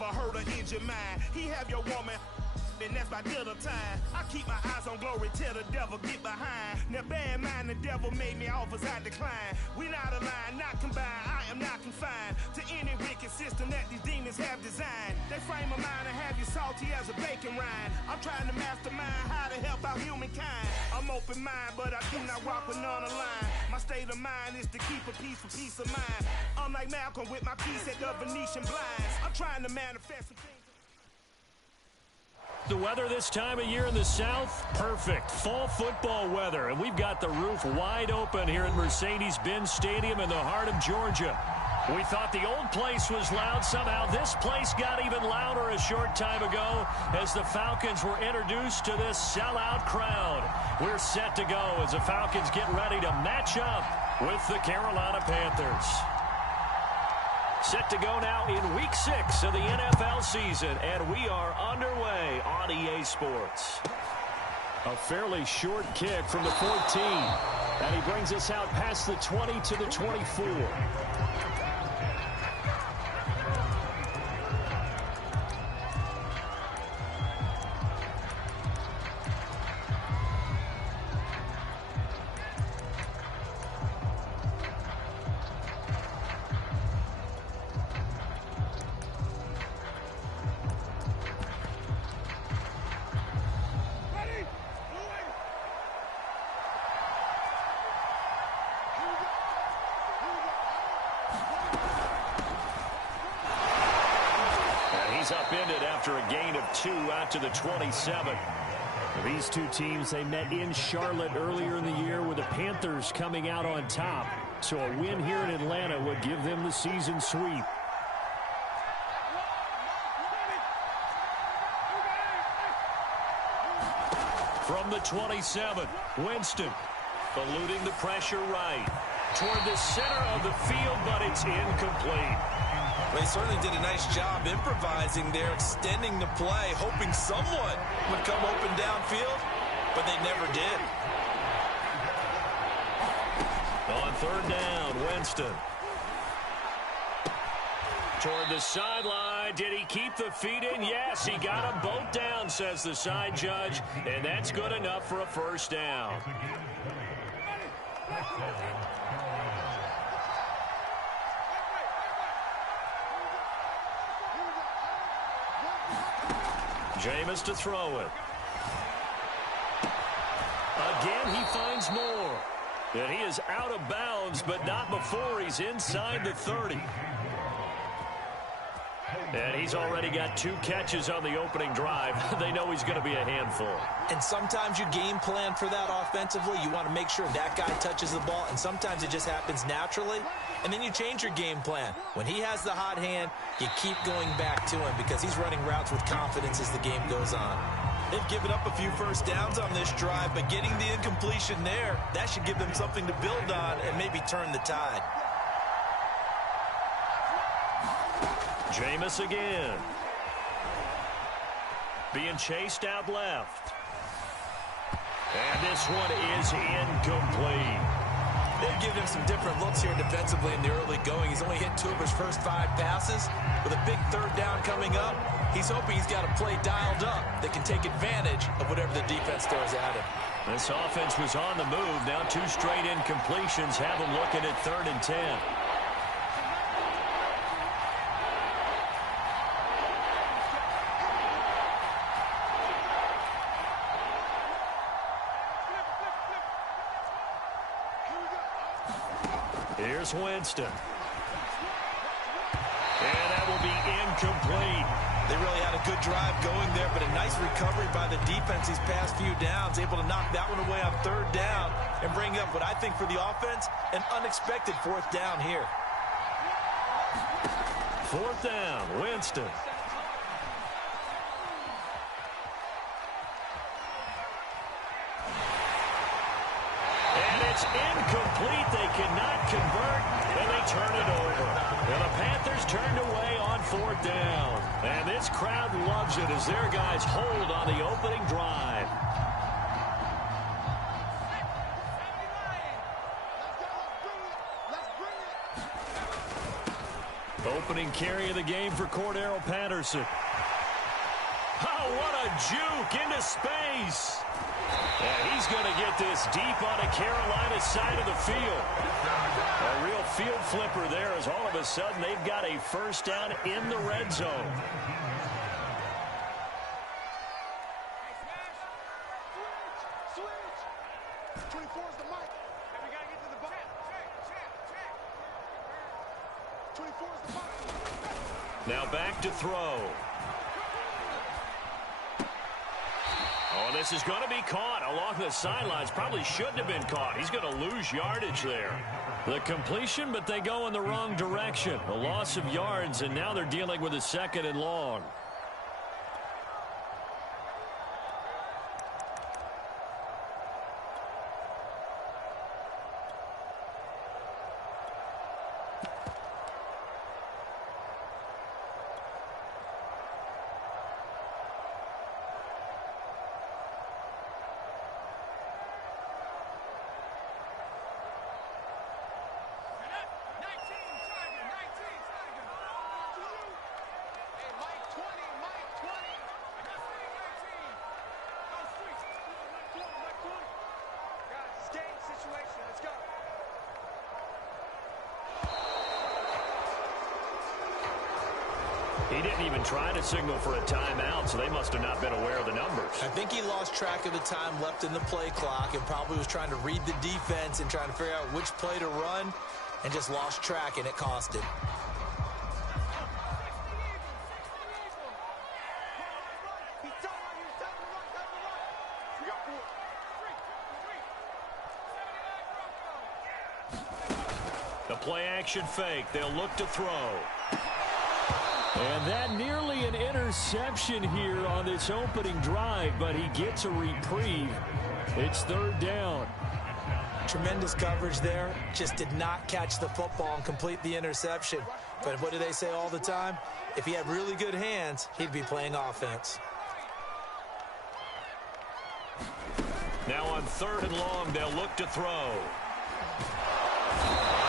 never hurt or injure mine. He have your woman, and that's by dinner time. I keep my eyes on glory till the devil get behind. Now bear in mind the devil made me offers I decline. We not aligned, not combined, I am not confined to any wicked system that these demons have designed. They frame a mind and have you salty as a bacon rind. I'm trying to mastermind how to help out humankind. I'm open mind, but I do not rock with none aligned. My state of mind is to keep a peace for peace of mind. I'm like Malcolm with my piece at the Venetian blinds. I'm trying to manifest some things. The weather this time of year in the South, perfect. Fall football weather, and we've got the roof wide open here at Mercedes-Benz Stadium in the heart of Georgia. We thought the old place was loud. Somehow this place got even louder a short time ago as the Falcons were introduced to this sellout crowd. We're set to go as the Falcons get ready to match up with the Carolina Panthers. Set to go now in Week 6 of the NFL season, and we are underway on EA Sports. A fairly short kick from the 14, and he brings us out past the 20 to the 24. Upended after a gain of 2 out to the 27. These two teams, they met in Charlotte earlier in the year with the Panthers coming out on top. So a win here in Atlanta would give them the season sweep. From the 27, Winston eluding the pressure right toward the center of the field, but it's incomplete. They certainly did a nice job improvising there, extending the play, hoping someone would come open downfield, but they never did. On third down, Winston. Toward the sideline. Did he keep the feet in? Yes, he got them both down, says the side judge, and that's good enough for a first down. Jameis to throw it. Again, he finds more. And he is out of bounds, but not before he's inside the 30. And he's already got 2 catches on the opening drive. They know he's going to be a handful. And sometimes you game plan for that offensively. You want to make sure that guy touches the ball, and sometimes it just happens naturally. And then you change your game plan. When he has the hot hand, you keep going back to him because he's running routes with confidence as the game goes on. They've given up a few first downs on this drive, but getting the incompletion there, that should give them something to build on and maybe turn the tide. Jameis again. Being chased out left. And this one is incomplete. They've given him some different looks here defensively in the early going. He's only hit 2 of his first 5 passes. With a big third down coming up, he's hoping he's got a play dialed up that can take advantage of whatever the defense throws at him. This offense was on the move. Now 2 straight incompletions have them looking at 3rd and 10. Here's Winston. And that will be incomplete. They really had a good drive going there, but a nice recovery by the defense these past few downs, able to knock that one away on 3rd down and bring up what I think for the offense, an unexpected 4th down here. 4th down, Winston. It's incomplete. They cannot convert, and they turn it over. And the Panthers turned away on 4th down. And this crowd loves it as their guys hold on the opening drive. Opening carry of the game for Cordero Patterson. Oh, what a juke into space. And he's going to get this deep on the Carolina side of the field. A real field flipper there as all of a sudden they've got a first down in the red zone. Now back to throw. Oh, this is going to be caught along the sidelines. Probably shouldn't have been caught. He's going to lose yardage there. The completion, but they go in the wrong direction. A loss of yards, and now they're dealing with a 2nd and long. He didn't even try to signal for a timeout, so they must have not been aware of the numbers. I think he lost track of the time left in the play clock and probably was trying to read the defense and trying to figure out which play to run and just lost track, and it cost him. The play action fake. They'll look to throw. And that nearly an interception here on this opening drive, but he gets a reprieve. It's 3rd down. Tremendous coverage there. Just did not catch the football and complete the interception. But what do they say all the time? If he had really good hands, he'd be playing offense. Now on 3rd and long, they'll look to throw.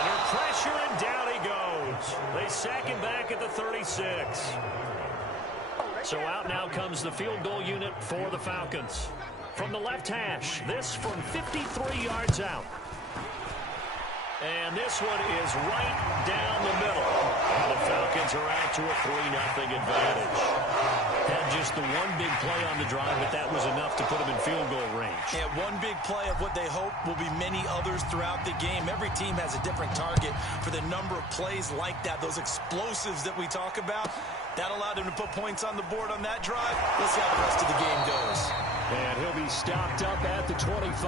Under pressure, and down he goes. They sack him back at the 36. So out now comes the field goal unit for the Falcons. From the left hash, this from 53 yards out. And this one is right down the middle. And the Falcons are out to a 3-0 advantage. Had just the one big play on the drive, but that was enough to put them in field goal range. Yeah, one big play of what they hope will be many others throughout the game. Every team has a different target for the number of plays like that, those explosives that we talk about. That allowed him to put points on the board on that drive. Let's see how the rest of the game goes. And he'll be stopped up at the 25.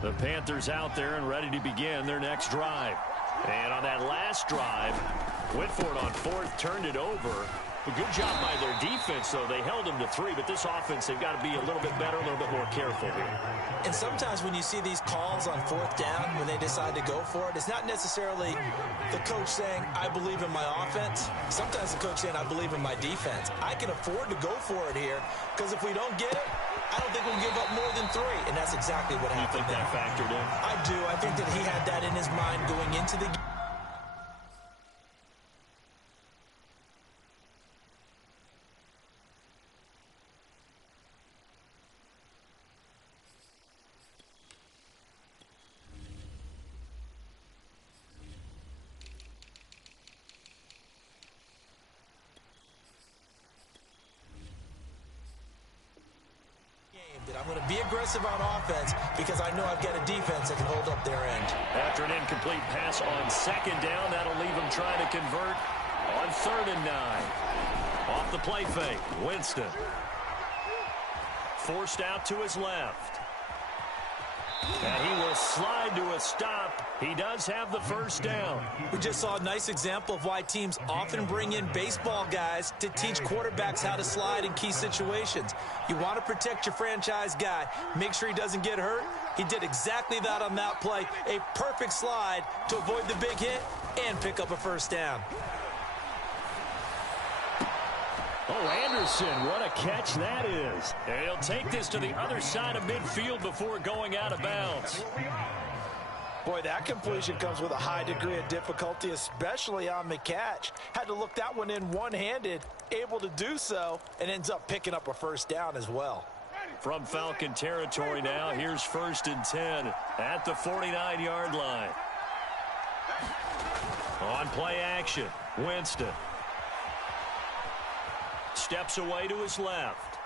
The Panthers out there and ready to begin their next drive. And on that last drive, went for it on 4th, turned it over. A good job by their defense, though. They held them to 3, but this offense, they've got to be a little bit better, a little bit more careful here. And sometimes when you see these calls on 4th down, when they decide to go for it, it's not necessarily the coach saying, I believe in my offense. Sometimes the coach saying, I believe in my defense. I can afford to go for it here, because if we don't get it, I don't think we'll give up more than 3, and that's exactly what happened. You think that factored in? I do. I think that he had that in his mind going into the game. I'm going to be aggressive on offense because I know I've got a defense that can hold up their end. After an incomplete pass on 2nd down, that'll leave them trying to convert on 3rd and 9. Off the play fake, Winston. Forced out to his left. And he will slide to a stop. He does have the first down. We just saw a nice example of why teams often bring in baseball guys to teach quarterbacks how to slide in key situations. You want to protect your franchise guy. Make sure he doesn't get hurt. He did exactly that on that play. A perfect slide to avoid the big hit and pick up a first down. Oh, Anderson, what a catch that is. And he'll take this to the other side of midfield before going out of bounds. Boy, that completion comes with a high degree of difficulty, especially on the catch. Had to look that one in one-handed, able to do so, and ends up picking up a first down as well. From Falcon territory now, here's 1st and 10 at the 49-yard line. On play action, Winston. Steps away to his left.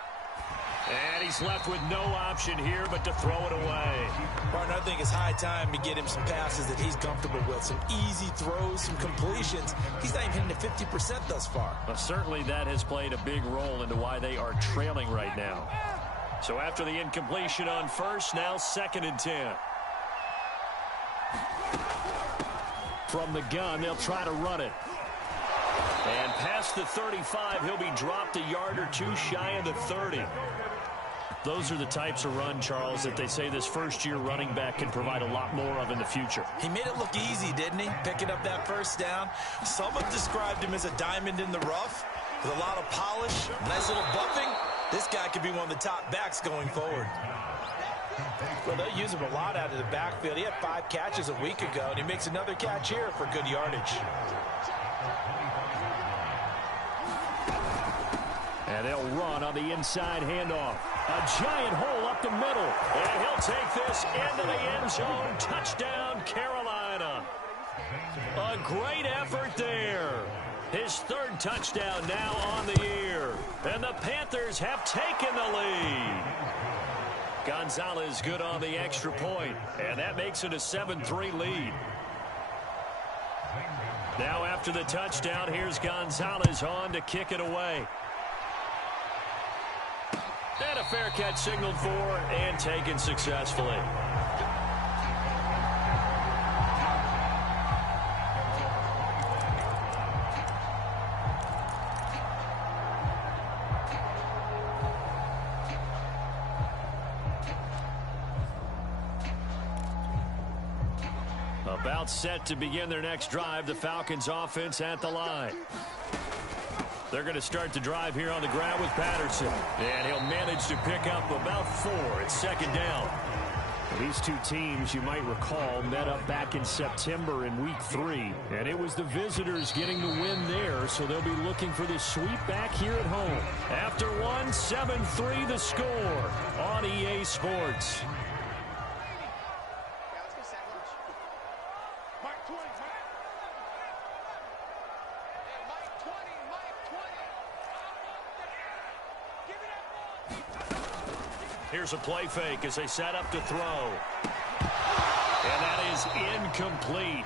And he's left with no option here but to throw it away. Partner, I think it's high time to get him some passes that he's comfortable with. Some easy throws, some completions. He's not even hitting the 50% thus far. Well, certainly that has played a big role into why they are trailing right now. So after the incompletion on first, now 2nd and 10. From the gun, they'll try to run it. And past the 35, he'll be dropped a yard or two shy of the 30. Those are the types of run, Charles, that they say this first-year running back can provide a lot more of in the future. He made it look easy, didn't he? Picking up that first down. Some have described him as a diamond in the rough with a lot of polish, nice little bumping. This guy could be one of the top backs going forward. Well, they'll use him a lot out of the backfield. He had 5 catches a week ago, and he makes another catch here for good yardage. And they'll run on the inside handoff. A giant hole up the middle. And he'll take this into the end zone. Touchdown, Carolina. A great effort there. His 3rd touchdown now on the year. And the Panthers have taken the lead. Gonzalez good on the extra point. And that makes it a 7-3 lead. Now after the touchdown, here's Gonzalez on to kick it away. And a fair catch signaled for and taken successfully. About set to begin their next drive, the Falcons offense at the line. They're going to start the drive here on the ground with Patterson. And he'll manage to pick up about 4. It's 2nd down. These two teams, you might recall, met up back in September in Week 3. And it was the visitors getting the win there, so they'll be looking for the sweep back here at home. After one, 7-3 the score on EA Sports. Here's a play fake as they set up to throw. And that is incomplete.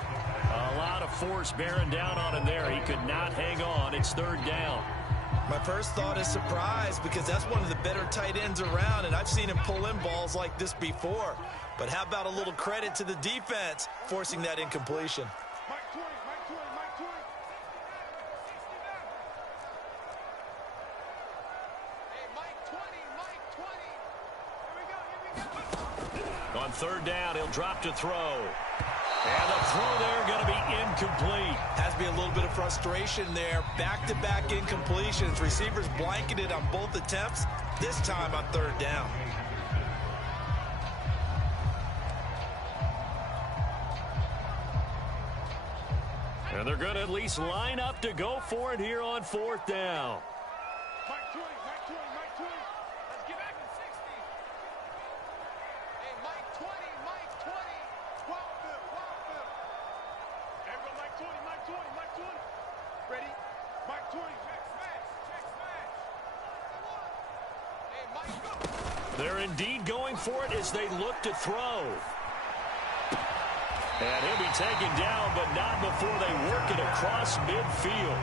A lot of force bearing down on him there. He could not hang on. It's 3rd down. My first thought is surprise because that's one of the better tight ends around, and I've seen him pull in balls like this before. But how about a little credit to the defense forcing that incompletion? On 3rd down, he'll drop to throw. And the throw there going to be incomplete. Has to be a little bit of frustration there. Back-to-back incompletions. Receivers blanketed on both attempts, this time on 3rd down. And they're going to at least line up to go for it here on 4th down. They're indeed going for it as they look to throw. And he'll be taken down, but not before they work it across midfield.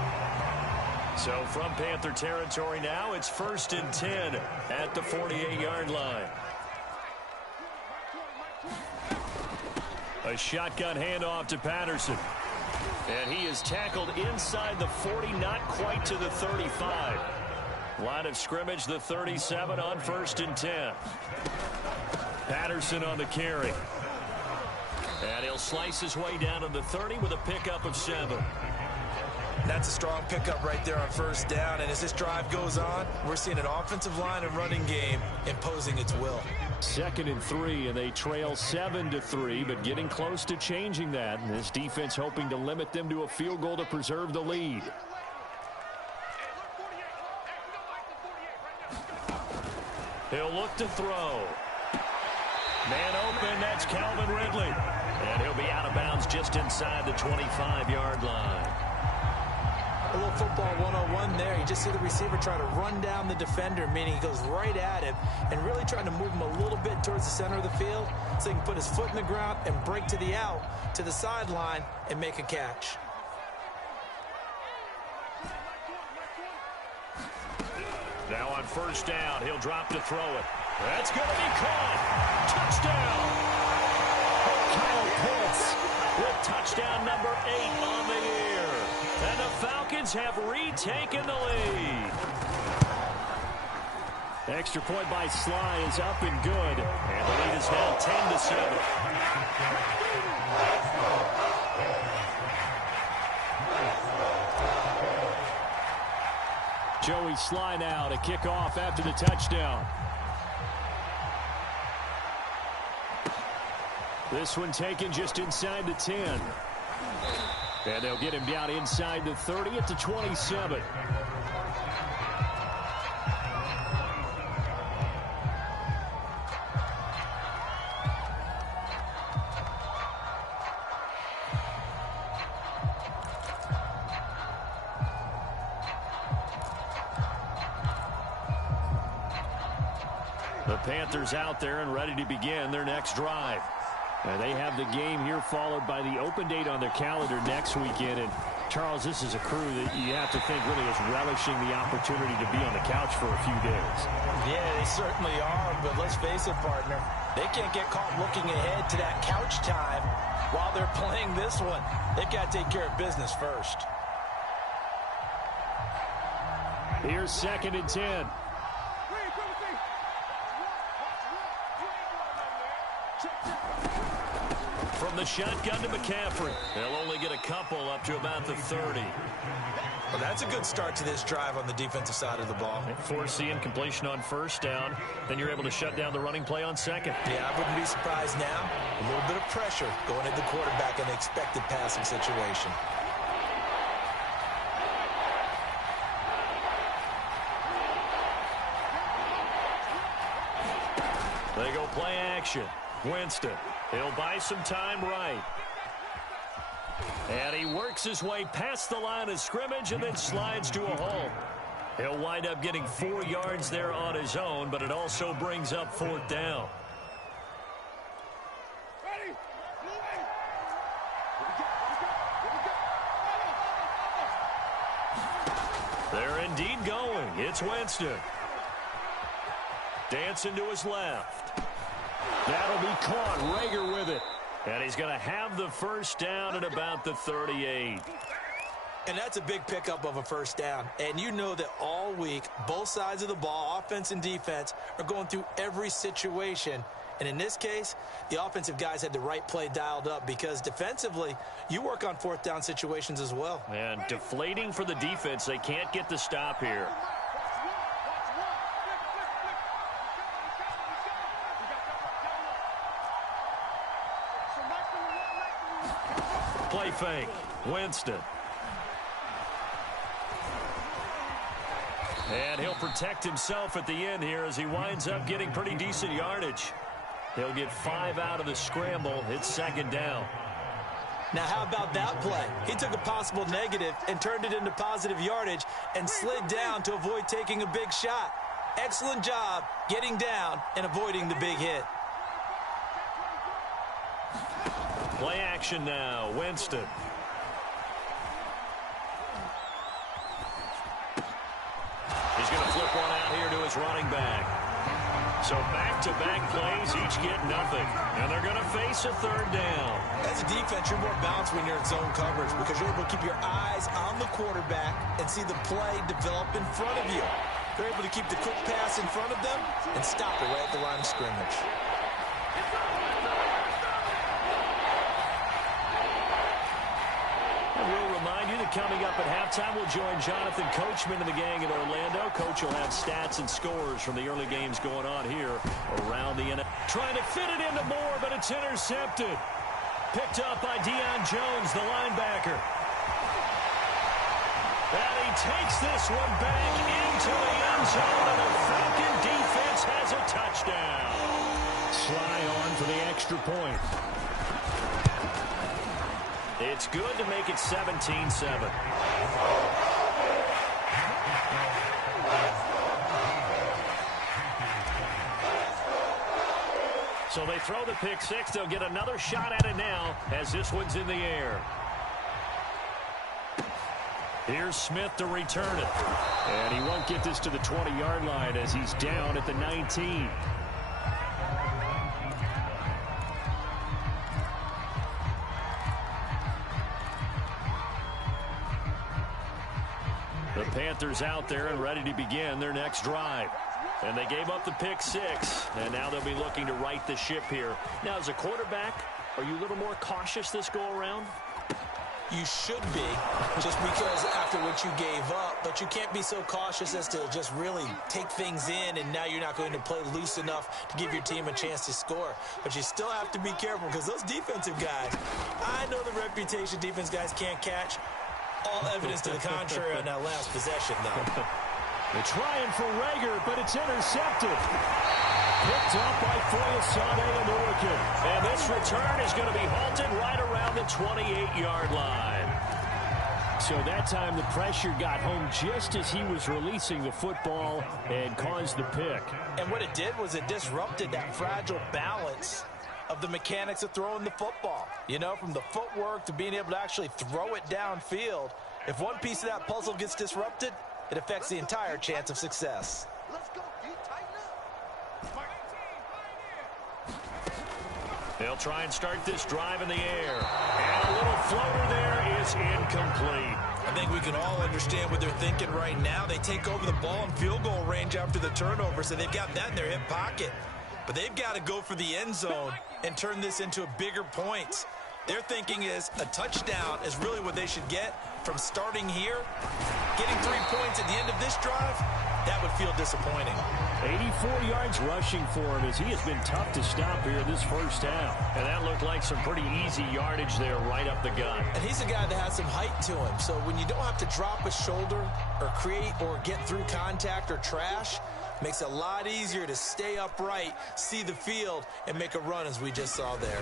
So from Panther territory now, it's 1st and 10 at the 48-yard line. A shotgun handoff to Patterson. And he is tackled inside the 40, not quite to the 35. Line of scrimmage, the 37 on 1st and 10. Patterson on the carry. And he'll slice his way down to the 30 with a pickup of 7. That's a strong pickup right there on first down. And as this drive goes on, we're seeing an offensive line and running game imposing its will. 2nd and 3, and they trail 7-3, but getting close to changing that. And this defense hoping to limit them to a field goal to preserve the lead. He'll look to throw. Man open, that's Calvin Ridley. And he'll be out of bounds just inside the 25-yard line. A little football 101 there. You just see the receiver try to run down the defender, meaning he goes right at him and really trying to move him a little bit towards the center of the field so he can put his foot in the ground and break to the out, to the sideline, and make a catch. Now on first down, he'll drop to throw it. That's going to be caught. Touchdown. Kyle Pitts with touchdown number 8 on the year. And the Falcons have retaken the lead. Extra point by Sly is up and good. And the lead is now 10-7. Joey Sly now to kick off after the touchdown. This one taken just inside the 10. And they'll get him down inside the 30 at the 27. The Panthers out there and ready to begin their next drive. And they have the game here followed by the open date on their calendar next weekend. And Charles, this is a crew that you have to think really is relishing the opportunity to be on the couch for a few days. Yeah, they certainly are, but let's face it, partner. They can't get caught looking ahead to that couch time while they're playing this one. They've got to take care of business first. Here's 2nd and 10. From the shotgun to McCaffrey. They'll only get a couple up to about the 30. Well, that's a good start to this drive on the defensive side of the ball. Force the incompletion on first down. Then you're able to shut down the running play on second. Yeah, I wouldn't be surprised now. A little bit of pressure going at the quarterback in the expected passing situation. They go play action. Winston. He'll buy some time right. And he works his way past the line of scrimmage and then slides to a hole. He'll wind up getting 4 yards there on his own, but it also brings up 4th down. They're indeed going. It's Winston. Dancing to his left. That'll be caught. Rager with it. And he's going to have the first down at about the 38. And that's a big pickup of a first down. And you know that all week, both sides of the ball, offense and defense, are going through every situation. And in this case, the offensive guys had the right play dialed up because defensively, you work on 4th down situations as well. And deflating for the defense. They can't get the stop here. Play fake. Winston. And he'll protect himself at the end here as he winds up getting pretty decent yardage. He'll get 5 out of the scramble. It's 2nd down. Now, how about that play? He took a possible negative and turned it into positive yardage and slid down to avoid taking a big shot. Excellent job getting down and avoiding the big hit. Play action now. Winston. He's going to flip one out here to his running back. So back-to-back plays, each get nothing. And they're going to face a 3rd down. As a defense, you're more balanced when you're in zone coverage because you're able to keep your eyes on the quarterback and see the play develop in front of you. They're able to keep the quick pass in front of them and stop it right at the line of scrimmage. We'll remind you the coming up at halftime. We'll join Jonathan Coachman and the gang in Orlando. Coach will have stats and scores from the early games going on here around the NFL. Trying to fit it into Moore, but it's intercepted. Picked up by Deion Jones, the linebacker. And he takes this one back into the end zone, and the Falcon defense has a touchdown. Sly on for the extra point. It's good to make it 17-7. So they throw the pick six. They'll get another shot at it now as this one's in the air. Here's Smith to return it. And he won't get this to the 20-yard line as he's down at the 19. The Panthers out there and ready to begin their next drive. And they gave up the pick six, and now they'll be looking to right the ship here. Now, as a quarterback, are you a little more cautious this go-around? You should be, just because after what you gave up, but you can't be so cautious as to just really take things in, and now you're not going to play loose enough to give your team a chance to score. But you still have to be careful because those defensive guys, I know the reputation defense guys can't catch. All evidence to the contrary on that last possession, though. They're trying for Rager, but it's intercepted. Picked up by Foyesade and Orkin. And this return is going to be halted right around the 28-yard line. So that time the pressure got home just as he was releasing the football and caused the pick. And what it did was it disrupted that fragile balance of the mechanics of throwing the football. You know, from the footwork to being able to actually throw it downfield. If one piece of that puzzle gets disrupted, it affects the entire chance of success. Let's go, D. Tighten up. They'll try and start this drive in the air. And a little floater there is incomplete. I think we can all understand what they're thinking right now. They take over the ball in field goal range after the turnover, so they've got that in their hip pocket. But they've got to go for the end zone and turn this into a bigger point. Their thinking is a touchdown is really what they should get from starting here. Getting 3 points at the end of this drive, that would feel disappointing. 84 yards rushing for him as he has been tough to stop here in this first half. And that looked like some pretty easy yardage there right up the gut. And he's a guy that has some height to him. So when you don't have to drop a shoulder or create or get through contact or trash, makes it a lot easier to stay upright, see the field, and make a run as we just saw there.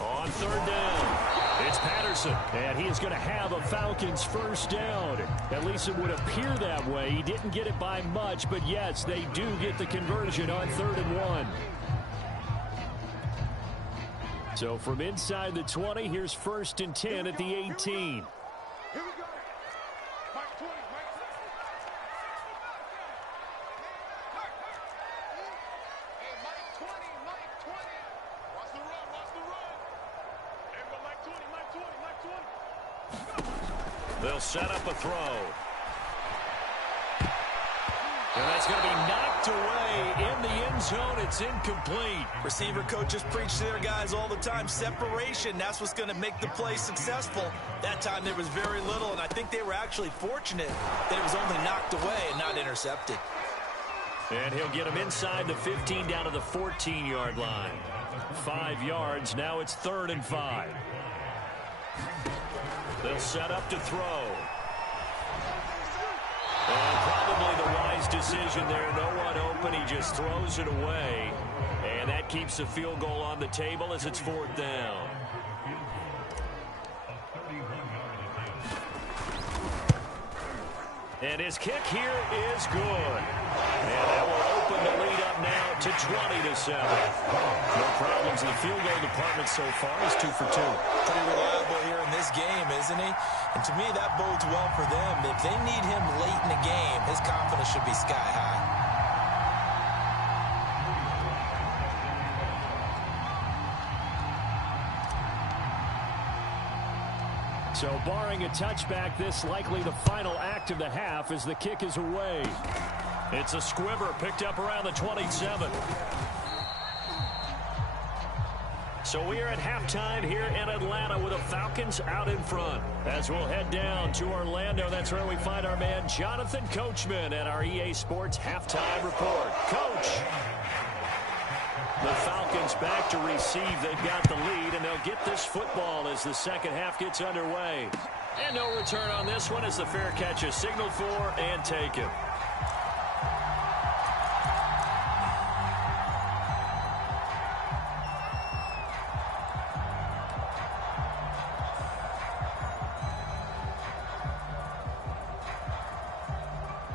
On third down, it's Patterson. And he is going to have a Falcons first down. At least it would appear that way. He didn't get it by much, but yes, they do get the conversion on 3rd and 1. So from inside the 20, here's 1st and 10 at the 18. They'll set up a throw. And that's going to be knocked away in the end zone. It's incomplete. Receiver coaches preach to their guys all the time. Separation, that's what's going to make the play successful. That time there was very little, and I think they were actually fortunate that it was only knocked away and not intercepted. And he'll get him inside the 15 down to the 14-yard line. 5 yards. Now it's 3rd and 5. They'll set up to throw. And probably the wise decision there. No one open. He just throws it away. And that keeps the field goal on the table as it's 4th down. And his kick here is good. And that will open the lead up now to 20-7. No problems in the field goal department so far. He's 2 for 2. Pretty reliable here in this game, isn't he? And to me, that bodes well for them. If they need him late in the game, his confidence should be sky high. So barring a touchback, this likely the final act of the half as the kick is away. It's a squibber picked up around the 27. So we are at halftime here in Atlanta with the Falcons out in front. As we'll head down to Orlando, that's where we find our man Jonathan Coachman at our EA Sports Halftime Report. Coach! The Falcons back to receive. They've got the lead, and they'll get this football as the second half gets underway. And no return on this one as the fair catch is signaled for and taken.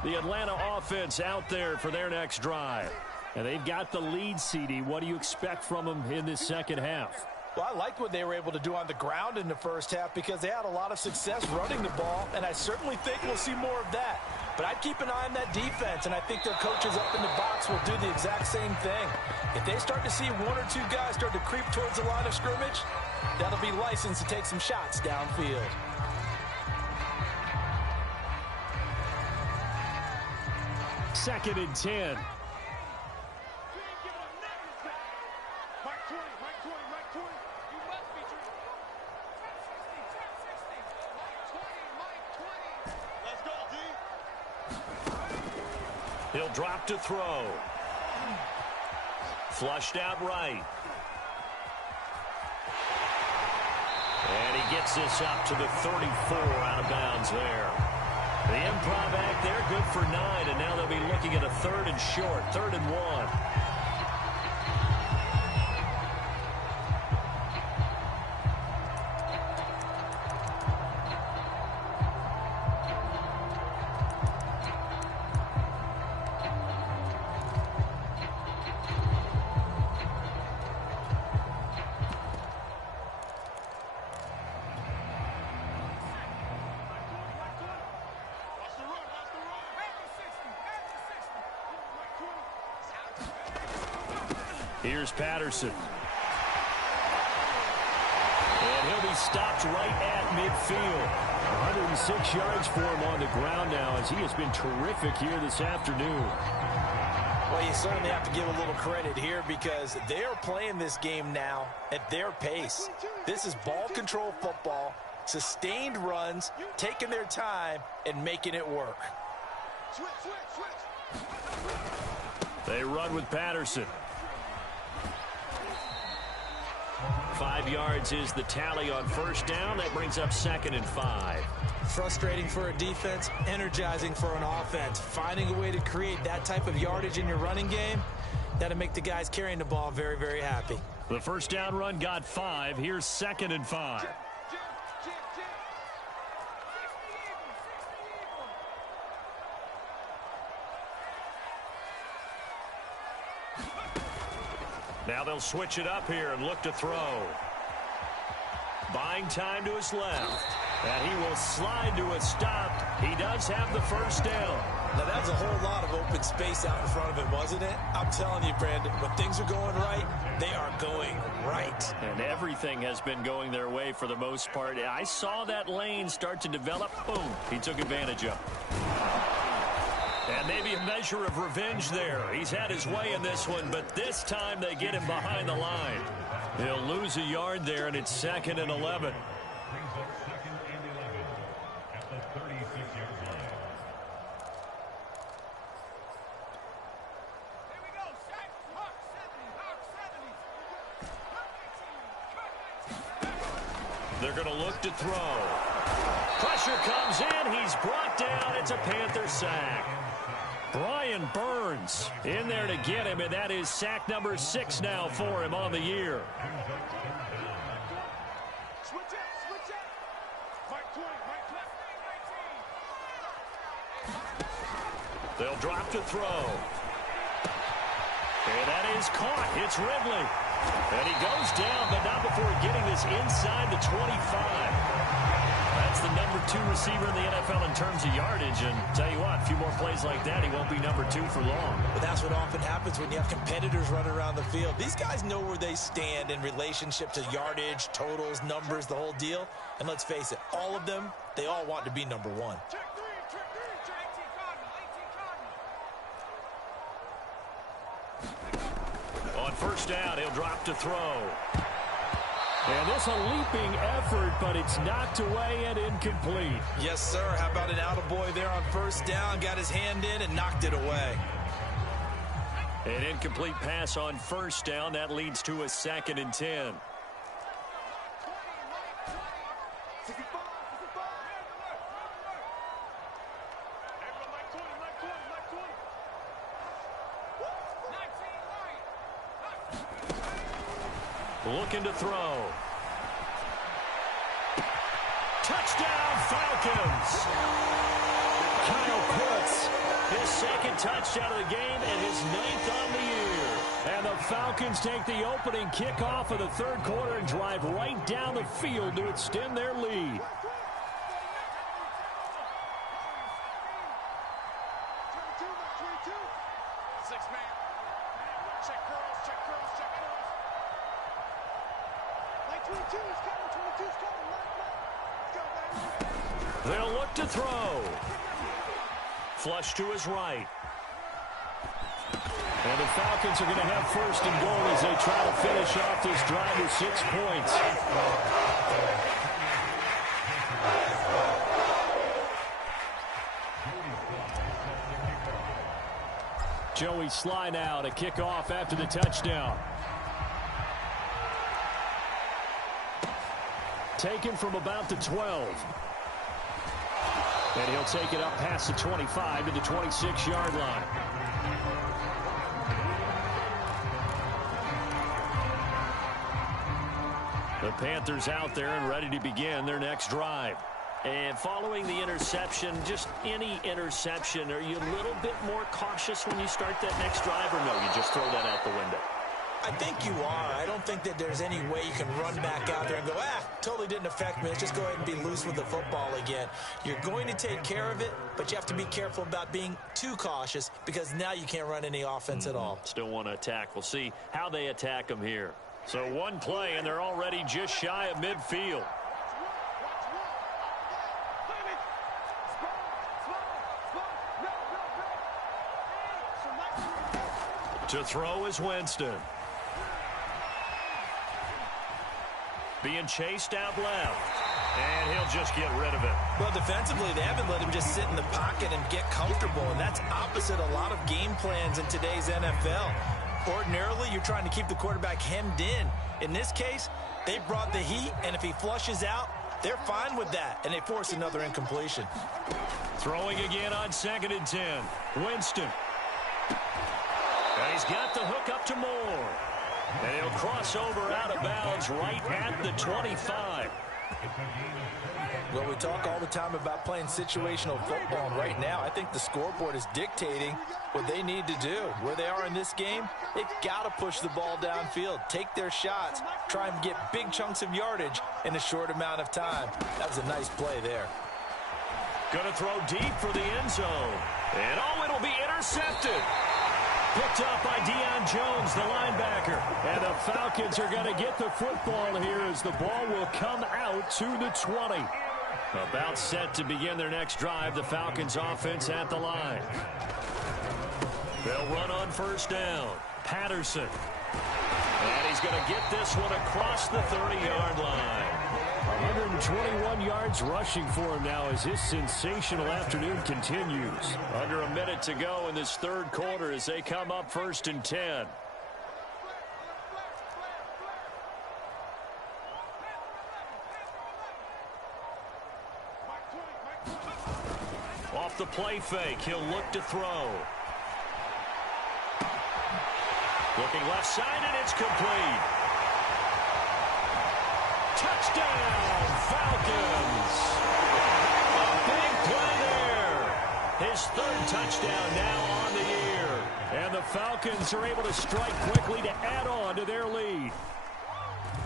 The Atlanta offense out there for their next drive. And they've got the lead, CD. What do you expect from them in this second half? Well, I liked what they were able to do on the ground in the first half because they had a lot of success running the ball, and I certainly think we'll see more of that. But I'd keep an eye on that defense, and I think their coaches up in the box will do the exact same thing. If they start to see one or two guys start to creep towards the line of scrimmage, that'll be licensed to take some shots downfield. Second and 10. He'll drop to throw. Flushed out right. And he gets this up to the 34 out of bounds there. The improv act there, good for 9, and now they'll be looking at a 3rd and short, 3rd and 1. Here's Patterson. And he'll be stopped right at midfield. 106 yards for him on the ground now as he has been terrific here this afternoon. Well, you certainly have to give a little credit here because they are playing this game now at their pace. This is ball control football, sustained runs, taking their time, and making it work. They run with Patterson. 5 yards is the tally on first down. That brings up 2nd and 5. Frustrating for a defense, energizing for an offense. Finding a way to create that type of yardage in your running game, that'll make the guys carrying the ball very, very happy. The first down run got 5. Here's 2nd and 5. Now they'll switch it up here and look to throw. Buying time to his left. And he will slide to a stop. He does have the first down. Now, that's a whole lot of open space out in front of him, wasn't it? I'm telling you, Brandon, when things are going right, they are going right. And everything has been going their way for the most part. I saw that lane start to develop. Boom. He took advantage of it. And maybe a measure of revenge there. He's had his way in this one, but this time they get him behind the line. He'll lose a yard there, and it's 2nd and 11. They're going to look to throw. Pressure comes in. He's brought down. It's a Panther sack. Brian Burns in there to get him, and that is sack number 6 now for him on the year. They'll drop to throw. And that is caught. It's Ridley. And he goes down, but not before getting this inside the 25. That's the number 2 receiver in the NFL in terms of yardage. And tell you what, a few more plays like that, he won't be number 2 for long. But that's what often happens when you have competitors running around the field. These guys know where they stand in relationship to yardage, totals, numbers, the whole deal. And let's face it, all of them, they all want to be number 1. On first down, he'll drop to throw. And this a leaping effort, but it's knocked away and incomplete. Yes, sir. How about an attaboy there on first down? Got his hand in and knocked it away. An incomplete pass on first down. That leads to a 2nd and 10. Looking to throw. Touchdown, Falcons! Kyle Pitts, his 2nd touchdown of the game and his 9th on the year. And the Falcons take the opening kickoff of the 3rd quarter and drive right down the field to extend their lead. They'll look to throw. Flush to his right. And the Falcons are going to have 1st and goal as they try to finish off this drive with 6 points. Joey Sly now to kick off after the touchdown. Taken from about the 12. And he'll take it up past the 25 to the 26-yard line. The Panthers out there and ready to begin their next drive. And following the interception, just any interception, are you a little bit more cautious when you start that next drive, or no, you just throw that out the window? I think you are. I don't think that there's any way you can run back out there and go, totally didn't affect me. Let's just go ahead and be loose with the football again. You're going to take care of it, but you have to be careful about being too cautious because now you can't run any offense at all. Still want to attack. We'll see how they attack them here. So one play, and they're already just shy of midfield. To throw is Winston. Being chased out left. And he'll just get rid of it. Well, defensively, they haven't let him just sit in the pocket and get comfortable, and that's opposite a lot of game plans in today's NFL. Ordinarily, you're trying to keep the quarterback hemmed in. In this case, they brought the heat, and if he flushes out, they're fine with that, and they force another incompletion. Throwing again on 2nd and 10. Winston. And he's got the hook up to Moore. And he'll cross over out of bounds right at the 25. Well, we talk all the time about playing situational football, and right now I think the scoreboard is dictating what they need to do. Where they are in this game, they've got to push the ball downfield, take their shots, try and get big chunks of yardage in a short amount of time. That was a nice play there. Going to throw deep for the end zone. And, it'll be intercepted. Picked up by Deion Jones, the linebacker. And the Falcons are going to get the football here as the ball will come out to the 20. About set to begin their next drive. The Falcons offense at the line. They'll run on first down. Patterson. And he's going to get this one across the 30-yard line. 121 yards rushing for him now as his sensational afternoon continues. Under a minute to go in this 3rd quarter as they come up 1st and 10. Off the play fake, he'll look to throw. Looking left side, and it's complete. Touchdown, Falcons! A big play there. His 3rd touchdown now on the year. And the Falcons are able to strike quickly to add on to their lead.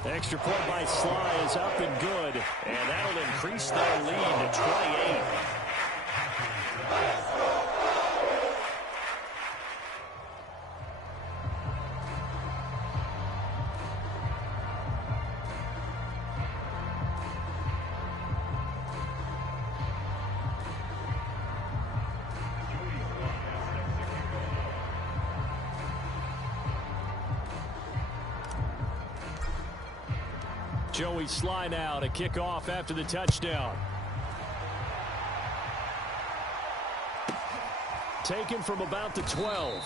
Extra point by Sly is up and good. And that'll increase their lead to 28. Joey Sly now to kick off after the touchdown. Taken from about the 12.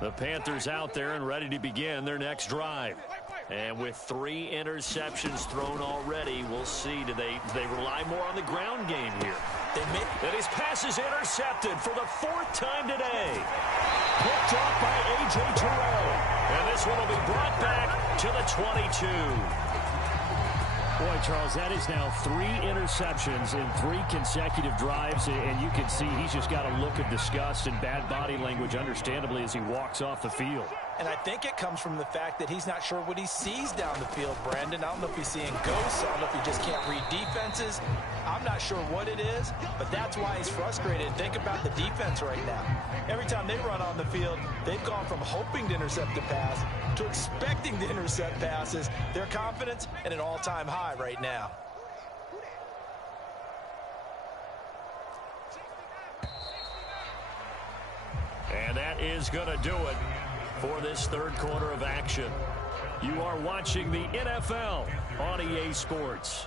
The Panthers out there and ready to begin their next drive. And with 3 interceptions thrown already, we'll see. Do they rely more on the ground game here? And his pass is intercepted for the 4th time today. Picked off by A.J. Terrell. And this one will be brought back to the 22. Boy, Charles, that is now 3 interceptions in 3 consecutive drives, and you can see he's just got a look of disgust and bad body language, understandably, as he walks off the field. And I think it comes from the fact that he's not sure what he sees down the field, Brandon. I don't know if he's seeing ghosts. I don't know if he just can't read defenses. I'm not sure what it is, but that's why he's frustrated. Think about the defense right now. Every time they run on the field, they've gone from hoping to intercept a pass to expecting to intercept passes. Their confidence at an all-time high right now. And that is going to do it for this 3rd quarter of action. You are watching the NFL on EA Sports.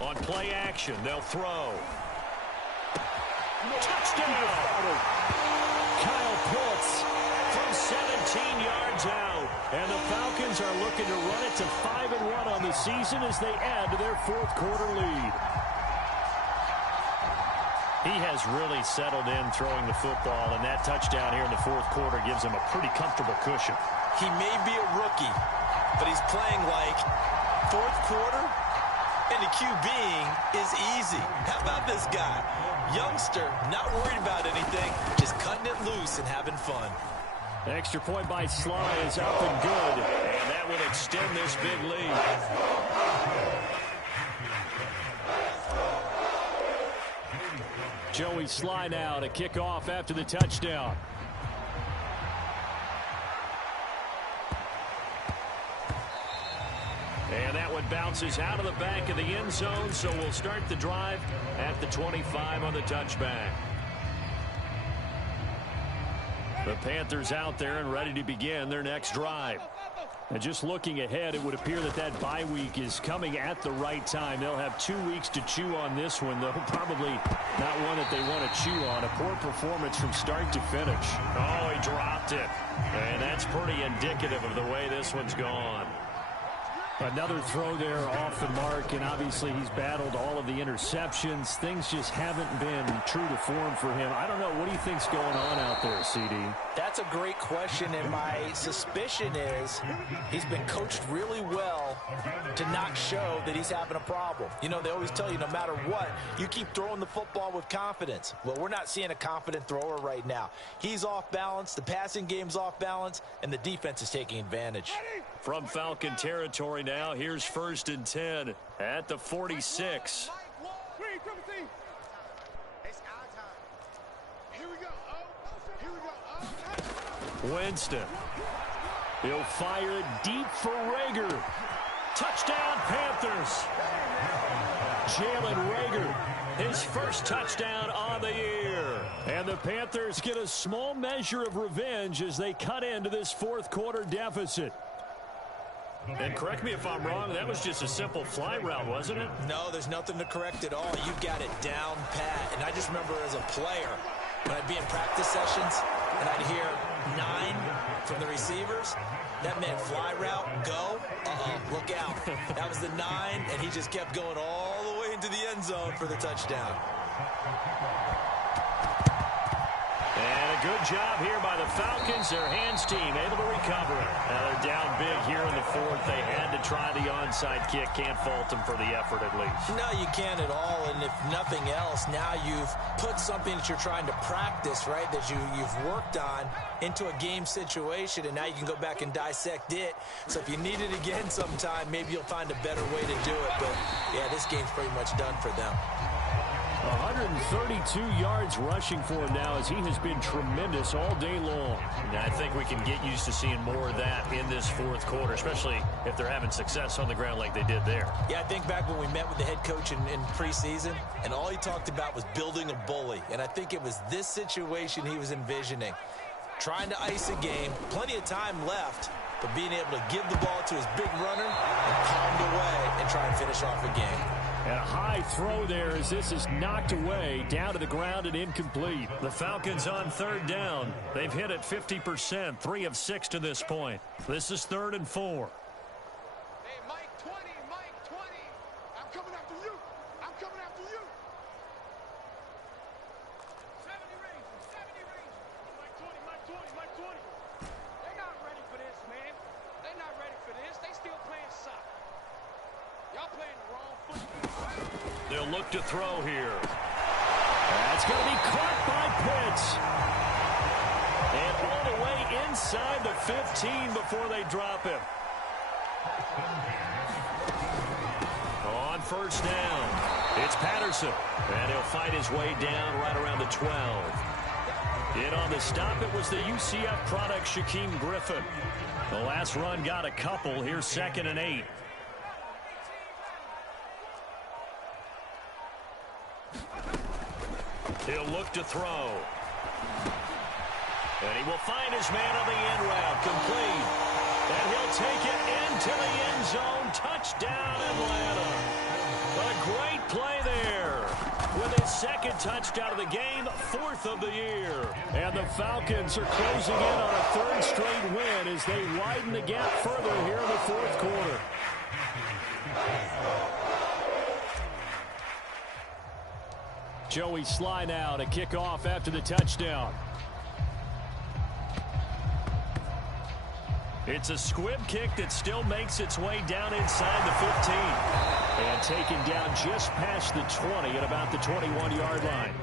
On play action, they'll throw. Touchdown! Kyle Pitts from 17 yards out. And the Falcons are looking to run it to 5-1 on the season as they add to their 4th quarter lead. He has really settled in throwing the football, and that touchdown here in the 4th quarter gives him a pretty comfortable cushion. He may be a rookie, but he's playing like 4th quarter, and the QBing is easy. How about this guy? Youngster, not worried about anything, just cutting it loose and having fun. An extra point by Sly is up and good, and that will extend this big lead. Joey Sly now to kick off after the touchdown. And that one bounces out of the back of the end zone, so we'll start the drive at the 25 on the touchback. The Panthers out there and ready to begin their next drive. And just looking ahead, it would appear that that bye week is coming at the right time. They'll have 2 weeks to chew on this one, though probably not one that they want to chew on. A poor performance from start to finish. Oh, he dropped it. And that's pretty indicative of the way this one's gone. Another throw there off the mark, and obviously he's battled all of the interceptions. Things just haven't been true to form for him. I don't know. What do you think's going on out there, CD? That's a great question, and my suspicion is he's been coached really well to not show that he's having a problem. You know, they always tell you no matter what, you keep throwing the football with confidence. Well, we're not seeing a confident thrower right now. He's off balance, the passing game's off balance, and the defense is taking advantage. From Falcon territory now, here's 1st and 10 at the 46. Winston. He'll fire it deep for Rager. Touchdown, Panthers. Jalen Rager, his first touchdown on the year. And the Panthers get a small measure of revenge as they cut into this 4th quarter deficit. And correct me if I'm wrong, that was just a simple fly route, wasn't it? No, there's nothing to correct at all. You got it down pat. And I just remember as a player, when I'd be in practice sessions and I'd hear 9 from the receivers, that meant fly route, go, look out. That was the 9, and he just kept going all the way into the end zone for the touchdown. And a good job here by the Falcons. Their hands team able to recover it. Now they're down big here in the 4th. They had to try the onside kick. Can't fault him for the effort at least. No, you can't at all. And if nothing else, now you've put something that you're trying to practice, right, that you've worked on into a game situation, and now you can go back and dissect it. So if you need it again sometime, maybe you'll find a better way to do it. But, yeah, this game's pretty much done for them. 132 yards rushing for him now as he has been tremendous all day long. And I think we can get used to seeing more of that in this fourth quarter, especially if they're having success on the ground like they did there. Yeah, I think back when we met with the head coach in preseason, and all he talked about was building a bully. And I think it was this situation he was envisioning. Trying to ice a game, plenty of time left, but being able to give the ball to his big runner and pound away and try and finish off a game. And a high throw there as this is knocked away, down to the ground and incomplete. The Falcons on third down. They've hit it 50%, 3 of 6 to this point. This is 3rd and 4. Hey, Mike 20, Mike 20. I'm coming after you. I'm coming after you. 70 range, 70 range. Mike 20, Mike 20, Mike 20. They're not ready for this, man. They're not ready for this. They still playing soccer. Y'all playing the wrong football. They'll look to throw here. That's going to be caught by Pitts. And all the way inside the 15 before they drop him. On first down, it's Patterson. And he'll fight his way down right around the 12. In on the stop, it was the UCF product, Shaquem Griffin. The last run got a couple. Here's 2nd and 8. He'll look to throw. And he will find his man on the end route, complete. And he'll take it into the end zone. Touchdown, Atlanta. A great play there. With his 2nd touchdown of the game, 4th of the year. And the Falcons are closing in on a 3rd straight win as they widen the gap further here in the 4th quarter. Joey Sly now to kick off after the touchdown. It's a squib kick that still makes its way down inside the 15. And taken down just past the 20 at about the 21-yard line.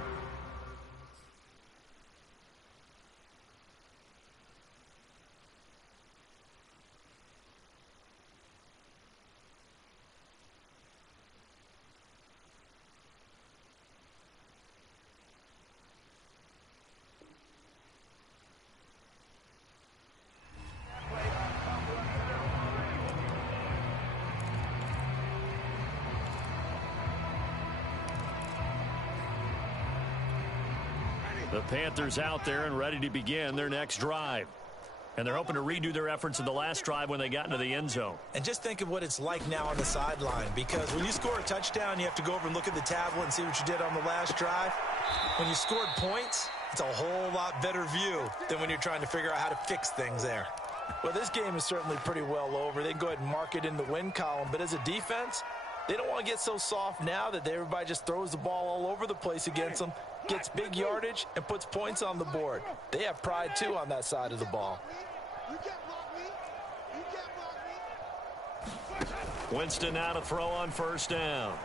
The Panthers out there and ready to begin their next drive. And they're hoping to redo their efforts in the last drive when they got into the end zone. And just think of what it's like now on the sideline, because when you score a touchdown, you have to go over and look at the tablet and see what you did on the last drive. When you scored points, it's a whole lot better view than when you're trying to figure out how to fix things there. Well, this game is certainly pretty well over. They can go ahead and mark it in the win column, but as a defense, they don't want to get so soft now that everybody just throws the ball all over the place against them, gets big yardage, and puts points on the board. They have pride, too, on that side of the ball. Winston now to throw on first down.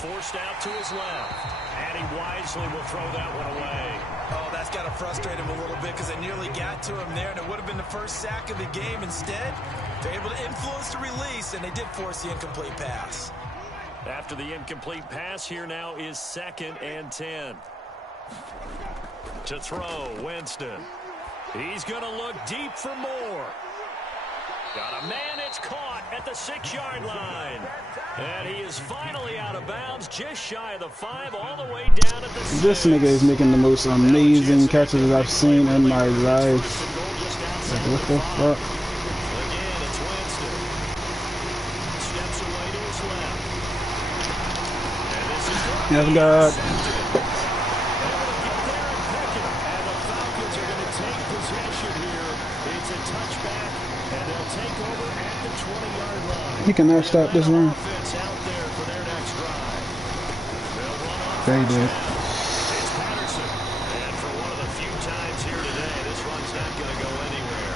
Forced out to his left. And he wisely will throw that one away. Oh, that's got to frustrate him a little bit because they nearly got to him there, and it would have been the first sack of the game. Instead, they're able to influence the release, and they did force the incomplete pass. After the incomplete pass, here now is 2nd and 10. To throw, Winston. He's going to look deep for more. Got a man, it's caught at the 6-yard line. And he is finally out of bounds, just shy of the 5, all the way down at the 6. This nigga is making the most amazing catches I've seen in my life. Like, what the fuck? Again, it's Winston. Steps away to his left. And this is Yes, God. He cannot stop this run. They did. It's Patterson. And for one of the few times here today, this run's not going to go anywhere.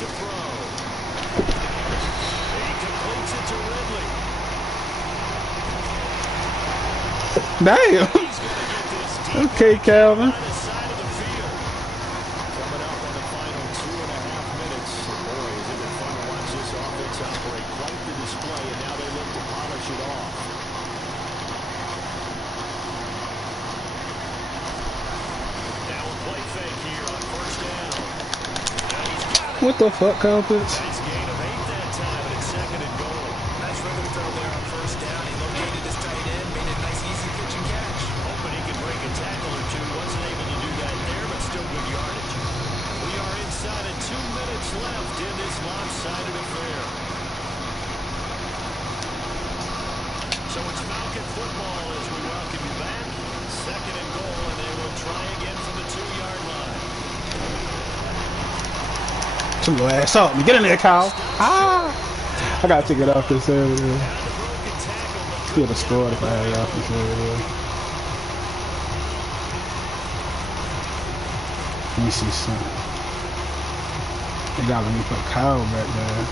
to throw. He completes it to Ridley. Damn. Okay, Calvin. Coming up on the final 2.5 minutes. Boy, is it fun to watch this offense operate. Quite the display, and now they look to polish it off. Now a play fake here on first down. What the fuck, Calvin? Nice gain of 8 that time, and it's second and goal. Nice rhythm throw there on first down. He located his tight end, made a nice easy pitch and catch. Hoping he could break a tackle or two. Wasn't able to do that there, but still good yardage. We are inside of 2 minutes left in this lopsided affair. So it's Falcon football as we welcome you back. Second and goal, and they will try again from the 2-yard line. Some little ass up. Get in there, Kyle. Ah! I gotta take it off this area. He would have scored if I had it off this area. Let me see something. They gotta let me put Kyle back there.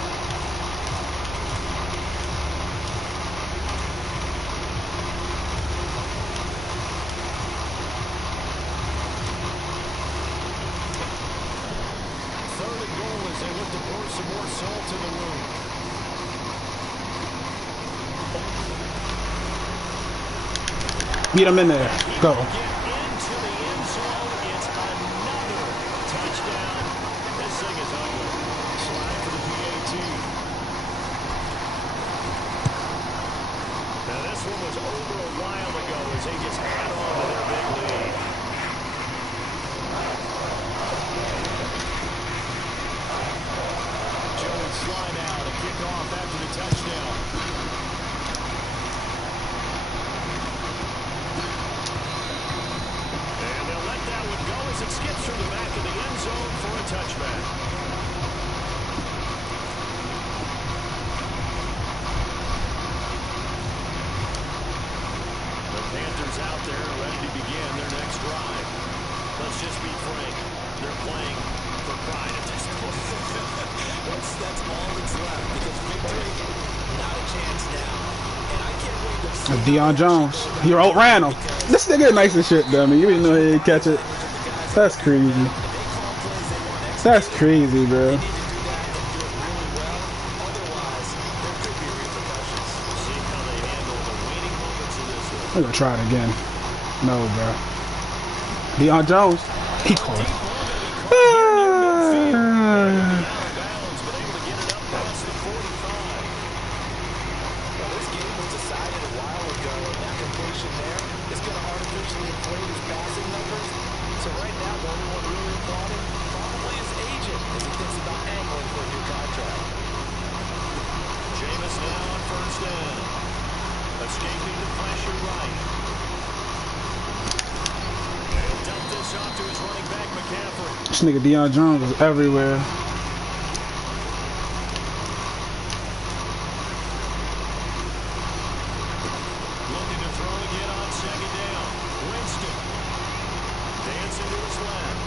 Third and goal as they look to pour some more salt to the wound. Beat him in there. Go. Get into the end zone. It's another touchdown. This thing is ugly. Slide for the PAT. Now this one was over a while ago as they just add on to their big lead. Jones slide out and kick off after the touchdown. And they'll let that one go as it skips through the back of the end zone for a touchback. The Panthers out there ready to begin their next drive. Let's just be frank. They're playing for pride at this point. That's all that's left because victory, not a chance now. And I can't wait to see Deion Jones. He outran him. This nigga nice as shit, dummy. You didn't know he didn't catch it. That's crazy. That's crazy, bro. I'm gonna try it again. No, bro. Deion Jones. He caught it. Escaping the pressure right. He'll dump this off to his running back, McCaffrey. This nigga Deion Jones is everywhere. Looking to throw again on second down. Winston. Dancing to his left.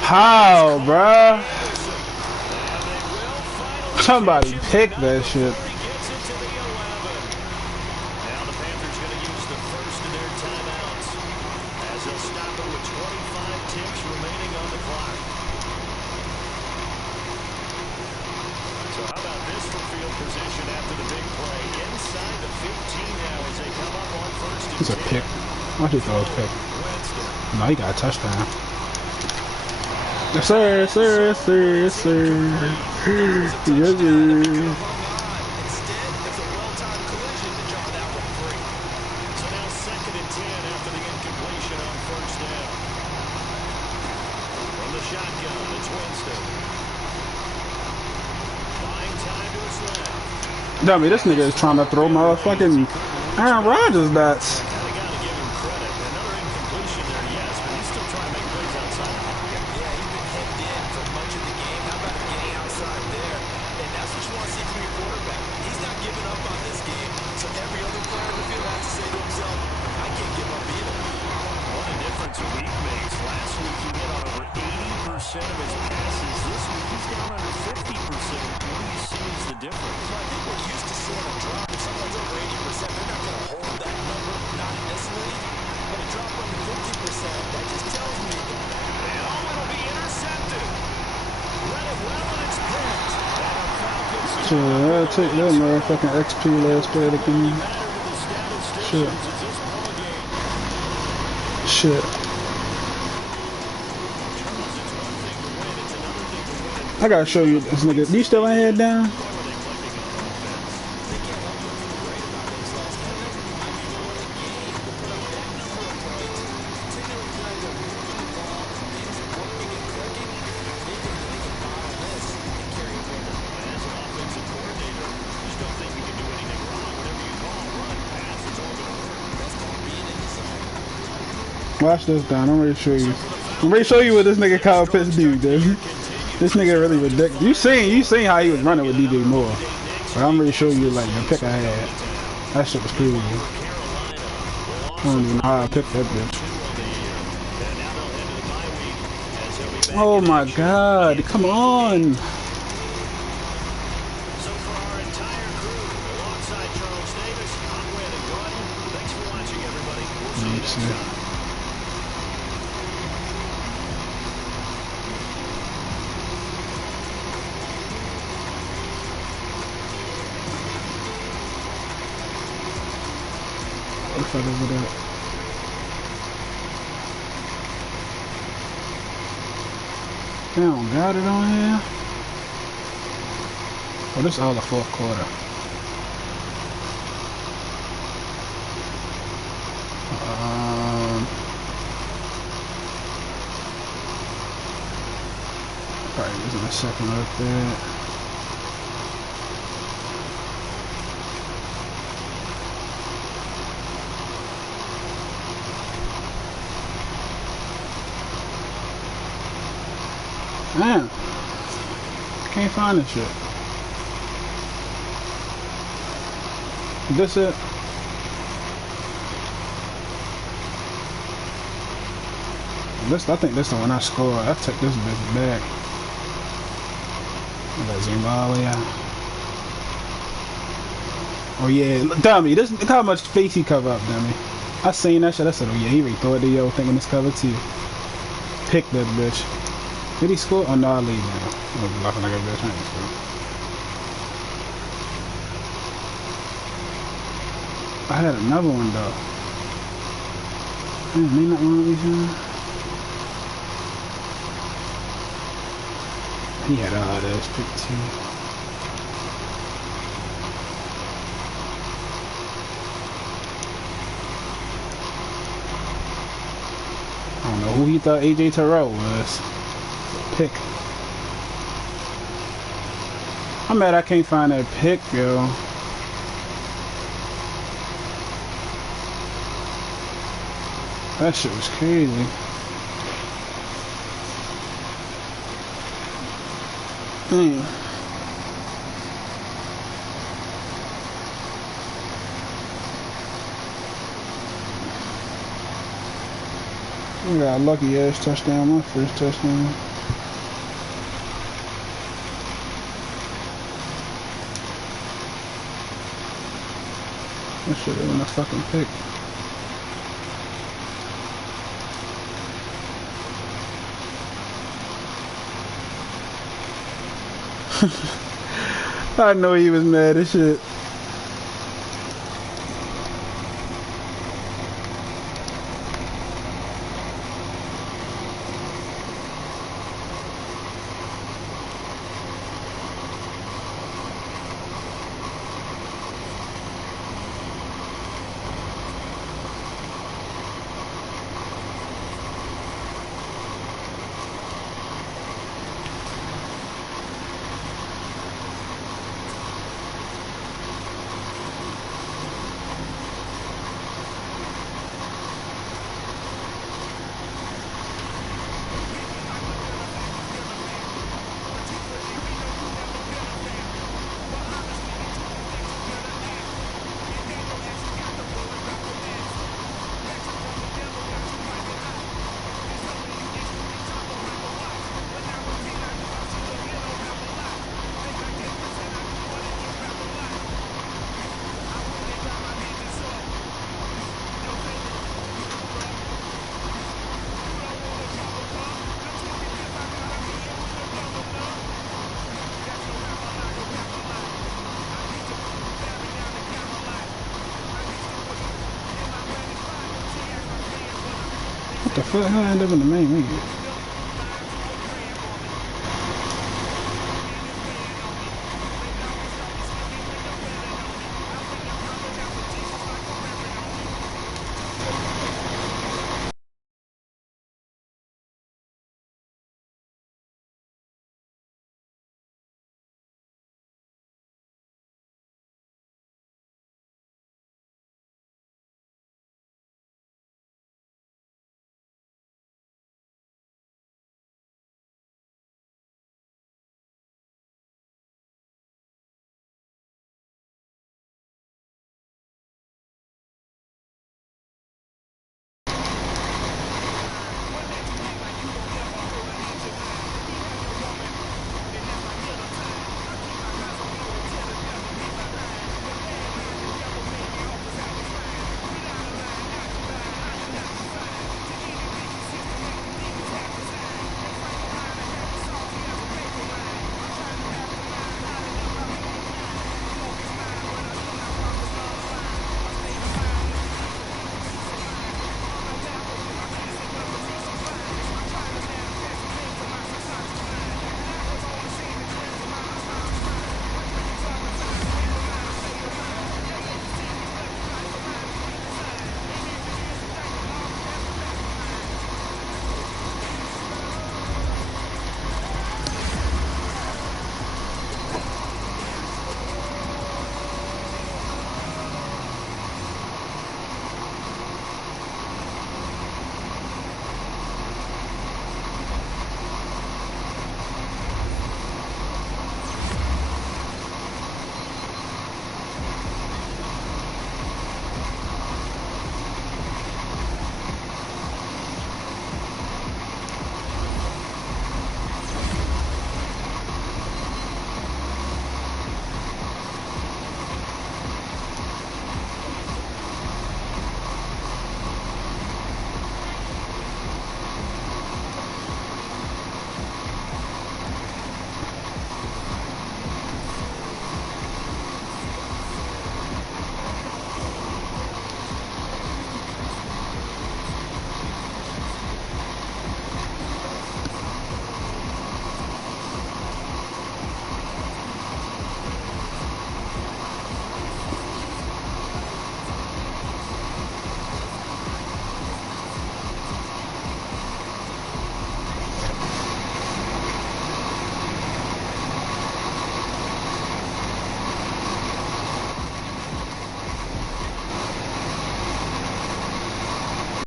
How, bruh? Somebody pick that shit. Now the Panthers going to use the first of their timeouts as they'll stop it with 25 ticks remaining on the clock. So how about this for field position after the big play? Inside the 15 now as they come up on first and 10. It's a pick. Why did he throw a pick? No, he got a touchdown. Yes, sir, yes, sir, yes, sir, yes, sir. Yes, sir. Instead, it's a well-timed collision to draw that one free. So now second and 10 after the incompletion on first down. From the shotgun, it's Winston. Buying time to his left. Dummy, this nigga is trying to throw motherfucking Aaron Rodgers nuts. Kind of got to give him credit. Another incompletion there, yes, but he's still trying to make plays outside. Yeah, he's been hemmed in for much of the game. How about getting outside there? And that's what you want to see from your quarterback. He's not giving up on this game. So every other player in the field has to say to himself, I can't give up either. What a difference a week makes. Last week he hit on over 80% 40% of his passes. This week he's down under 50%. What do you see as the difference? Well, I think we're used to seeing a drop. If someone's over 80%, they're not going to hold that number, not in this league. But a drop under 50%, that just tells me that. And it'll be intercepted. Read it well, and it's picked. And the Falcons. So I'll take that motherfucking XP last play of the game. Shit. Shit. I gotta show you this nigga. You still ain't head down? Watch this down. I'm ready to show you. I'm ready to show you what this nigga Kyle Pitts do, dude. This nigga really ridiculous. You seen how he was running with DJ Moore. But I'm ready to show you like the pick I had. That shit was crazy. I don't even know how I picked that bitch. Oh my god, come on! Let's see. What the fuck is that? They don't got it on here. Oh, this is all the fourth quarter. Probably using a second up there. Man, can't find this shit. Is this it? I think this is the one I scored. I took this bitch back. That's Zimbabwe. Oh yeah, dummy. Look how much face he cover up, dummy. I seen that shit. I said, oh yeah, he rethought the yo thinking this cover too. Pick that bitch. Did he score? Oh no, I leave now. I was laughing like a bitch. I ain't score. I had another one though. Man, may not one of these ones. He had all those pick too. I don't know who he thought AJ Terrell was. Pick. I'm mad I can't find that pick, yo. That shit was crazy. Damn. I got a lucky ass touchdown, my first touchdown. That should have been a fucking pick. I know he was mad as shit. How did I end up in the main league?